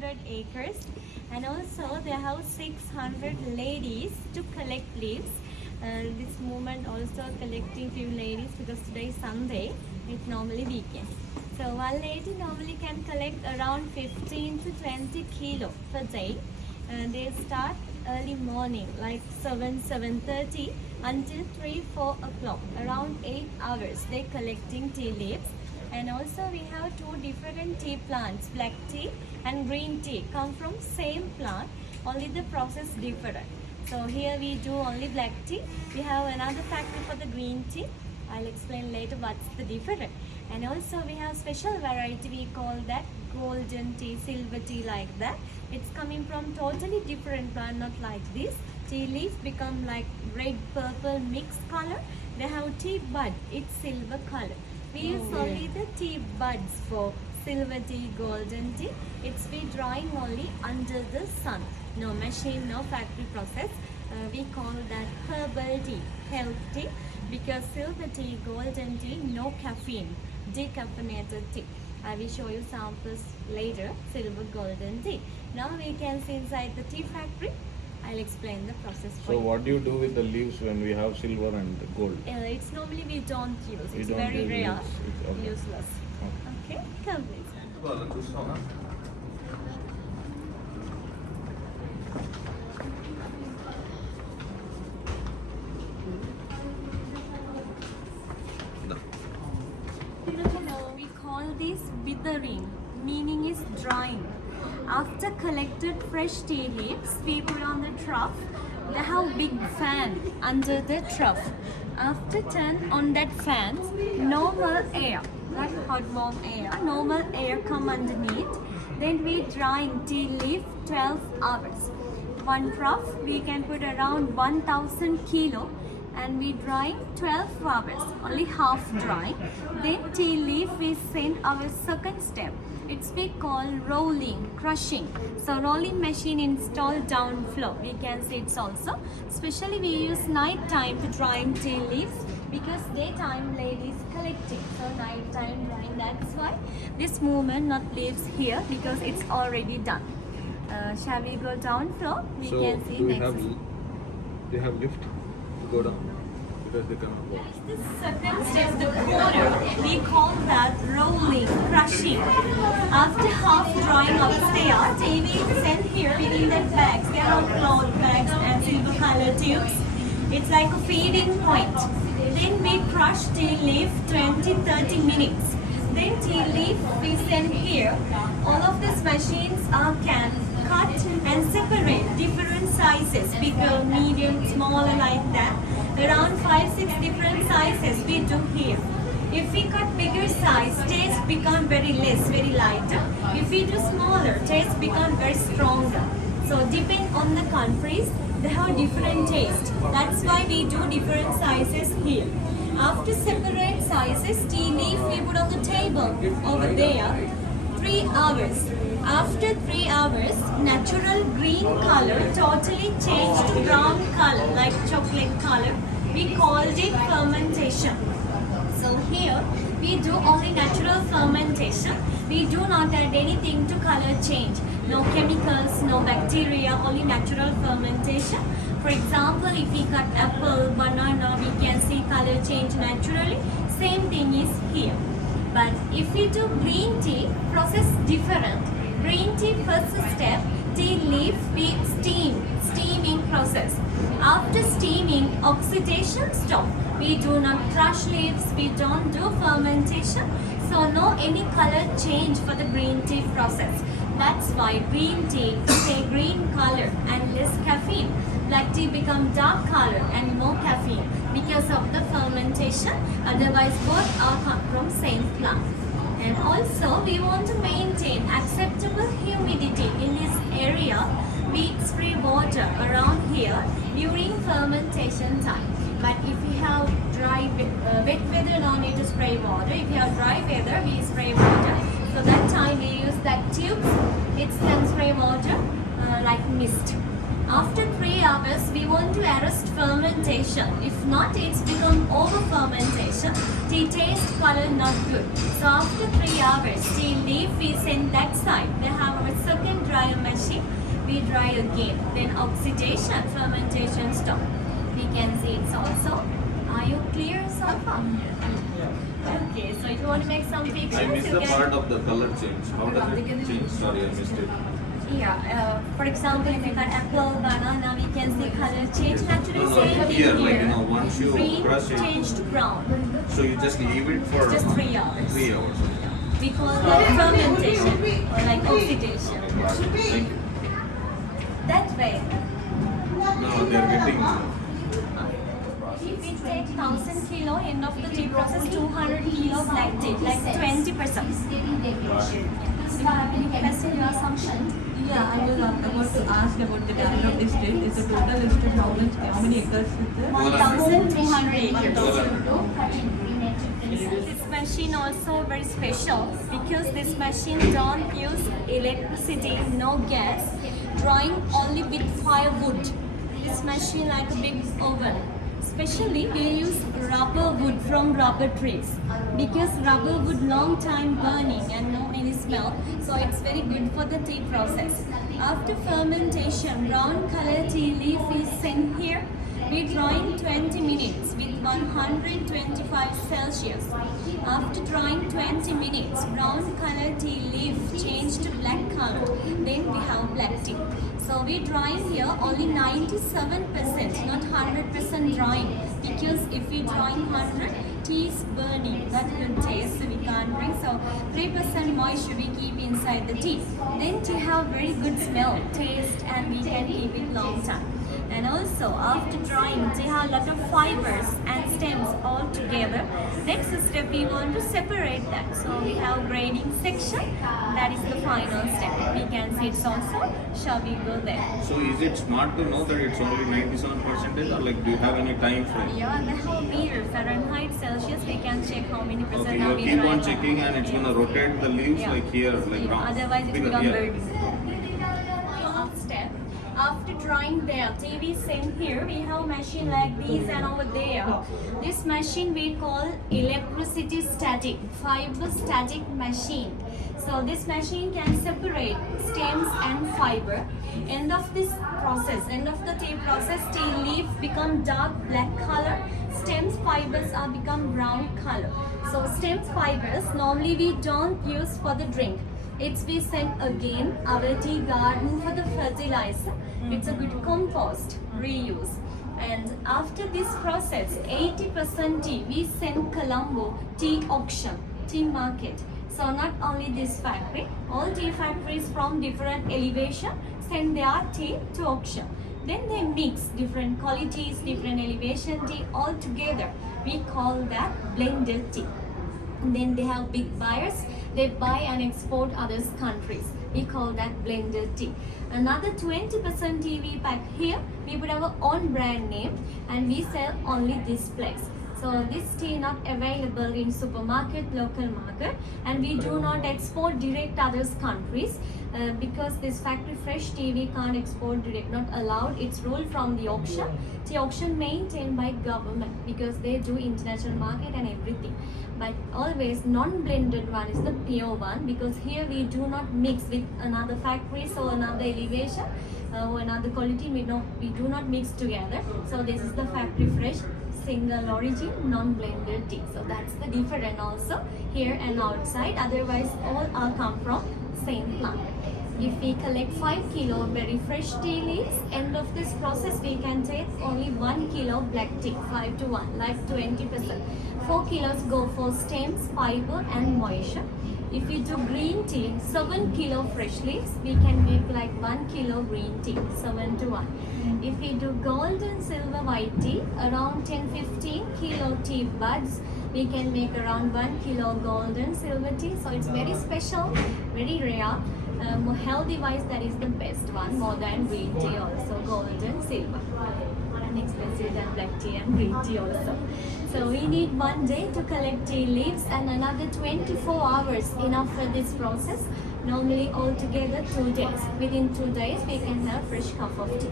600 acres, and also they have 600 ladies to collect leaves. This movement also collecting few ladies because today is Sunday, it's normally weekend. So one lady normally can collect around 15 to 20 kilo per day. They start early morning like 7:30 until 3-4 o'clock, around 8 hours they collecting tea leaves. And also we have two different tea plants, black tea and green tea, come from same plant, only the process different. So here we do only black tea. We have another factory for the green tea. I'll explain later what's the difference. And also we have special variety, we call that golden tea, silver tea, like that. It's coming from totally different plant, not like this. Tea leaves become like red purple mixed color. They have tea bud, it's silver color. We use only the tea buds for silver tea, golden tea. It's be drying only under the sun. No machine, no factory process. We call that herbal tea, health tea, because silver tea, golden tea, no caffeine, decaffeinated tea. I will show you samples later, silver, golden tea. Now we can see inside the tea factory. I'll explain the process for you. So what do you do with the leaves when we have silver and gold? It's normally we don't use. It's don't very use rare, leaves. Okay. useless. Okay, come please. So we call this withering, meaning is drying. After collected fresh tea leaves, we put on the trough. They have big fan under the trough. After turn on that fan, normal air, not hot warm air, normal air come underneath. Then we drying tea leaf 12 hours. One trough we can put around 1000 kilo, and we drying 12 hours, only half dry. Then tea leaf we send our second step. It's we call rolling, crushing. So rolling machine installed down floor. We can see it's also. Especially we use night time to drying tea leaves because daytime ladies collecting. So night time drying. That's why this movement not leaves here because it's already done. Shall we go down floor? We So can see do we next. have lift to go down because they cannot walk. The second step, the quarter, we call that rolling, crushing. After half drying upstairs, they will send here within that bags. There are cloth bags and silver color tubes. It's like a feeding point. Then we crush tea leaf 20-30 minutes. Then tea leaf we send here. All of these machines can cut and separate different sizes, bigger, medium, smaller, like that. Around 5-6 different sizes we do here. If we cut bigger size, taste become very less, very lighter. If we do smaller, taste become very stronger. So depend on the countries, they have different taste. That's why we do different sizes here. After separate sizes, tea leaf we put on the table over there. 3 hours. After 3 hours, natural green color totally changed to brown color, like chocolate color. We called it fermentation. So here we do only natural fermentation. We do not add anything to color change. No chemicals, no bacteria, only natural fermentation. For example, if we cut apple, banana, we can see color change naturally. Same thing is here. But if we do green tea, process different. Green tea first step, tea leaf we steaming process. After steaming, oxidation stop. We do not crush leaves, we don't do fermentation. So no any color change for the green tea process. That's why green tea is a green color and less caffeine. Black tea become dark color and more caffeine because of the fermentation. Otherwise both are come from same plant. And also we want to maintain acceptable humidity in this area. We spray water around here during fermentation time. But if we have dry, wet weather, no need to spray water. If you have dry weather, we spray water. So that time we use that tube. It can spray water like mist. After 3 hours, we want to arrest fermentation. If not, it's become over fermentation. Tea taste, color not good. So after 3 hours, tea leaf we send that side. They have a second dry we dry again. Then oxidation, fermentation stop. We can see it's also. Are you clear so far? Okay, so if you want to make some pictures, I missed you the can. part of the color change. How does it change? Sorry, I missed it. Yeah, for example, if you got apple, banana, we can see color change. Naturally, No, same thing here, here. like, once you Green crush it, change to brown. so you just leave it for Just 3 hours. 3 hours. We call that fermentation or like oxidation. Thank you. That way, No, they're getting. if we take 1000 kilo, end of the tea process, 200 kilo black tea, like 20%. Do you have any question, your assumption? Yeah, I was about to ask about the land of this state. Is the total estate how many acres is there? 1200 acres. 1200. This machine also very special because this machine don't use electricity, no gas, drawing only with firewood. This machine like a big oven. Especially we use rubber wood from rubber trees because rubber wood long time burning and no any smell, so it's very good for the tea process. After fermentation, brown color tea leaf is sent here. We drying 20 minutes with 125 Celsius. After drying 20 minutes, brown color tea leaf changed to black color. Then we have black tea. So we drying here only 97%, not 100% drying. Because if we drying 100, tea is burning. That good taste, so we can't drink. So 3% moisture we keep inside the tea. Then tea have very good smell, taste, and we can keep it long time. And also after drying, they have a lot of fibers and stems all together. Next step, we want to separate that. So we have grading section. That is the final step. We can see it's also. Shall we go there? So is it smart to know that it's only 97% or like do you have any time frame? Yeah, the whole meter, Fahrenheit, Celsius, we can check how many percent Okay, are you we keep on drying. checking and it's gonna rotate the leaves Yeah. like here, like Yeah, round. otherwise it Because- become yeah. burning. Follow-up step. After drying their TV same here, we have machine like these and over there. This machine we call electricity static, fiber static machine. So this machine can separate stems and fiber. End of this process, end of the tea process, tea leaf become dark black color. Stems fibers are become brown color. So stems fibers normally we don't use for the drink. It's we send again our tea garden for the fertilizer. It's a good compost, reuse. And after this process, 80% tea we send Colombo tea auction, tea market. So not only this factory, all tea factories from different elevation send their tea to auction. Then they mix different qualities, different elevation tea all together. We call that blended tea. And then they have big buyers, they buy and export other countries. We call that blended tea. Another 20% tea we pack here, we put our own brand name and we sell only this place. So this tea not available in supermarket, local market, and we do not export direct other countries because this factory fresh tea we can't export direct, not allowed. It's rule from the auction. Tea auction maintained by government because they do international market and everything. But always non-blended one is the pure one because here we do not mix with another factories or another elevation or another quality. We do not mix together. So this is the factory fresh, single origin, non-blended tea. So that's the difference also here and outside. Otherwise all are come from same plant. If we collect 5 kilo very fresh tea leaves, end of this process we can take only 1 kilo black tea, 5 to 1, like 20%. 4 kilos go for stems, fiber and moisture. If we do green tea, 7 kilo fresh leaves, we can make like 1 kilo green tea, 7 to 1. If we do gold and silver white tea, around 10-15 kilo tea buds, we can make around 1 kilo gold and silver tea. So it's very special, very rare. Healthy wise, that is the best one, more than green tea also, gold and silver. And expensive than black tea and green tea also. So we need 1 day to collect tea leaves and another 24 hours enough for this process. Normally altogether 2 days. Within 2 days we can have fresh cup of tea.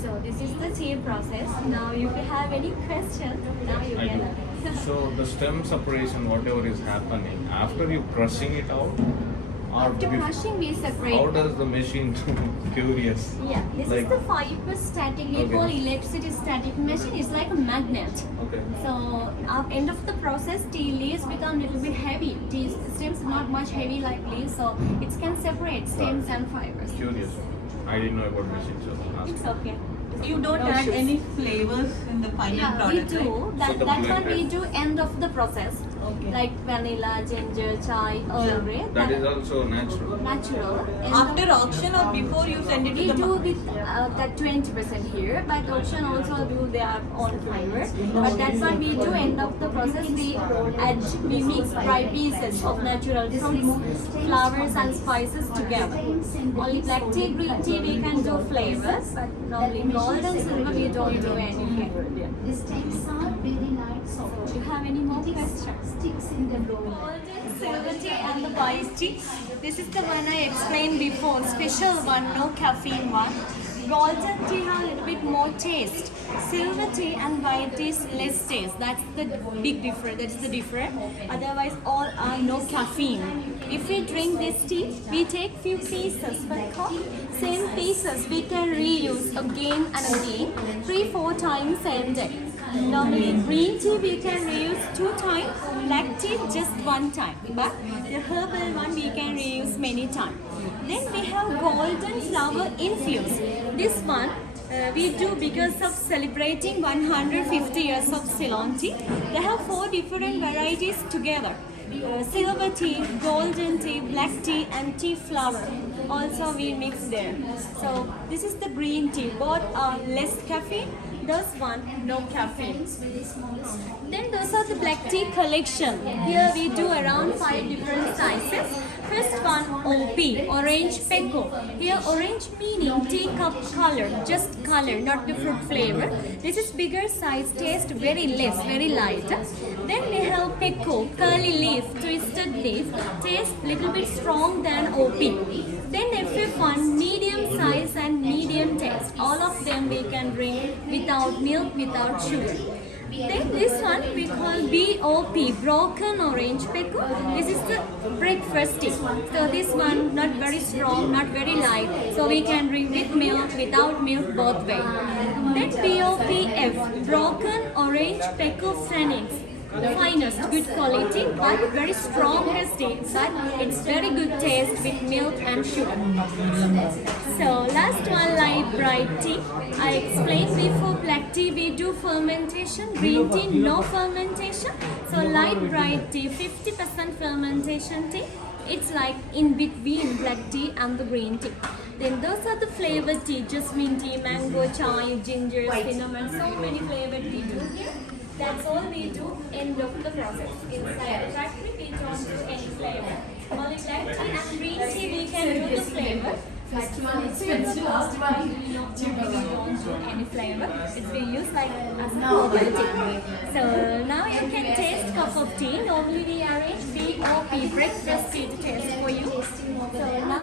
So this is the tea process. Now if you have any questions, now you I can do. have. So the stem separation, whatever is happening, after you crushing it out, After bef- crushing, we separate. How does the machine curious? Yeah, this Like- is the fiber static. We Okay. call electricity static machine. It's like a magnet. Okay. So at end of the process, tea leaves become little bit heavy. Tea stems not much heavy like leaves, so it can separate stems and fibers. Curious. I didn't know about machine, so ask. It's okay. You don't No add issues. any flavors in the final Yeah, product, we do. right? That, So the that one blend we is- do end of the process. Okay. Like vanilla, ginger, chai, Earl Grey. That is also natural. natural. End After of- auction or before you send it we to the do market? with that 20% here, but auction also do their own fiber. But that's what we do end of the process. We mix dry pieces of natural fruits, flowers and spices together. Only black tea, green tea we can do flavors, but normally gold and silver we don't do any flavor. This takes out very light So, soft. do you have any more questions? Sticks in the roll. Golden silver tea and the white tea. This is the one I explained before. Special one, no caffeine one. Golden tea has a little bit more taste. Silver tea and white tea is less taste. That's the big difference. That's the difference. Otherwise, all are no caffeine. If we drink this tea, we take few pieces per cup. Same pieces we can reuse again and again, 3-4 times same day. Normally green tea we can reuse 2 times, black tea just 1 time, but the herbal one we can reuse many times. Then we have golden flower infused. This one we do because of celebrating 150 years of Ceylon tea. They have 4 different varieties together. Silver tea, golden tea, black tea and tea flower. Also we mix there. So this is the green tea. Both are less caffeine. This one no caffeine. Then those are the black tea collection. Here we do around 5 different sizes. First one OP, orange peco. Here orange meaning teacup color, just color, not the fruit flavor. This is bigger size, taste very less, very light. Then we have peco, curly leaf, twisted leaf, taste little bit strong than OP. Then FF1, medium size and medium taste. All of them we can drink without milk, without sugar. Then this one we call BOP, broken orange peco. This is the breakfast tea. So this one not very strong, not very light. So we can drink with milk, without milk, both way. Then BOPF, broken orange peco phoenix. Finest, good quality, but very strong taste, but it's very good taste with milk and sugar. So last one, light bright tea. I explained before black tea we do fermentation, green tea no fermentation. So light bright tea, 50% fermentation tea. It's like in between black tea and the green tea. Then those are the flavored tea, jasmine tea, mango, chai, ginger, cinnamon, so many flavored tea do here. That's all we do end of the process. Inside the factory we don't do any flavor. Only black tea and green tea we can do the flavor. But expensive last one. We don't do any flavor. It's we use like as herbal tea. So now you can taste cup of tea. Normally we arrange BOP breakfast tea to taste for you. So now